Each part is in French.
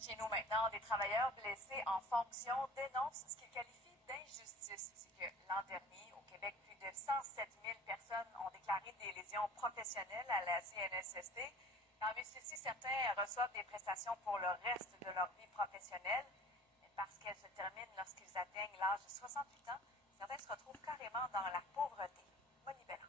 Chez nous maintenant, des travailleurs blessés en fonction dénoncent ce qu'ils qualifient d'injustice. C'est que l'an dernier, au Québec, plus de 107 000 personnes ont déclaré des lésions professionnelles à la CNSST. Parmi ceux-ci, certains reçoivent des prestations pour le reste de leur vie professionnelle. Mais parce qu'elles se terminent lorsqu'ils atteignent l'âge de 68 ans, certains se retrouvent carrément dans la pauvreté. Monique Belland.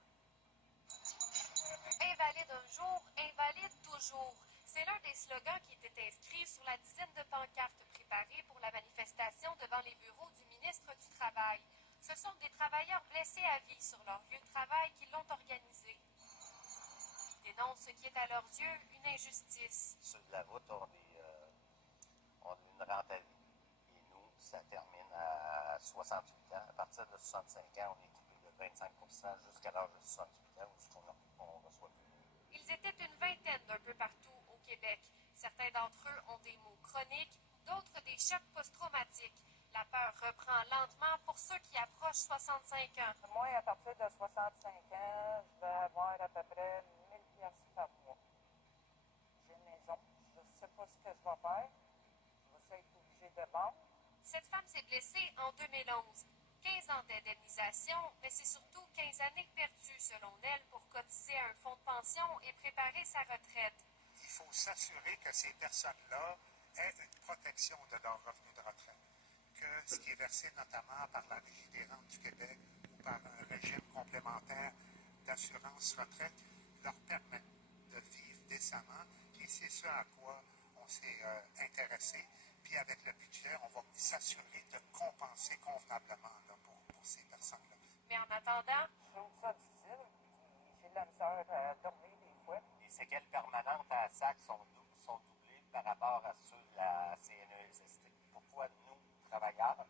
Invalide un jour, invalide toujours. C'est l'un des slogans qui était inscrit sur la dizaine de pancartes préparées pour la manifestation devant les bureaux du ministre du Travail. Ce sont des travailleurs blessés à vie sur leur lieu de travail qui l'ont organisé. Ils dénoncent ce qui est à leurs yeux une injustice. Sur la route, on a une rente à vie. Et nous, ça termine à 68 ans. À partir de 65 ans, on est coupé de 25 jusqu'à l'âge de 68 ans où on reçoit plus. Ils étaient une vingtaine d'un peu partout au Québec. Certains d'entre eux ont des maux chroniques, d'autres des chocs post-traumatiques. La peur reprend lentement pour ceux qui approchent 65 ans. Moi, à partir de 65 ans, je vais avoir à peu près 1000 piastres par mois. J'ai une maison. Je ne sais pas ce que je vais faire. Je vais être obligé de vendre. Cette femme s'est blessée en 2011. 15 ans d'indemnisation, mais c'est surtout 15 années perdues, selon elle, pour cotiser à un fonds de pension et préparer sa retraite. Il faut s'assurer que ces personnes-là aient une protection de leur revenu de retraite. Que ce qui est versé notamment par la Régie des rentes du Québec ou par un régime complémentaire d'assurance retraite leur permet de vivre décemment. Et c'est ce à quoi on s'est intéressé. Puis avec le budget, on va s'assurer de compenser convenablement là, pour ces personnes-là. Mais en attendant, Je trouve ça difficile. J'ai de la misère à dormir des fois. Les séquelles permanentes à la SAC sont doublées par rapport à ceux de la CNESST. Pourquoi nous, travailleurs,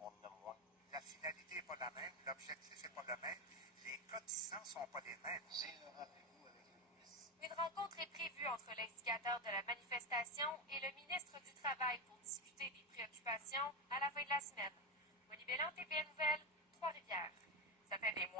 on en a moins? La finalité n'est pas la même, l'objectif n'est pas le même, les cotisants ne sont pas les mêmes. J'ai le rendez-vous avec le ministre. une rencontre est prévue entre l'instigateur de la manifestation et le ministre du Travail pour discuter des préoccupations à la fin de la semaine. Monique Belland, TPN Nouvelles, Trois-Rivières. Ça fait des mois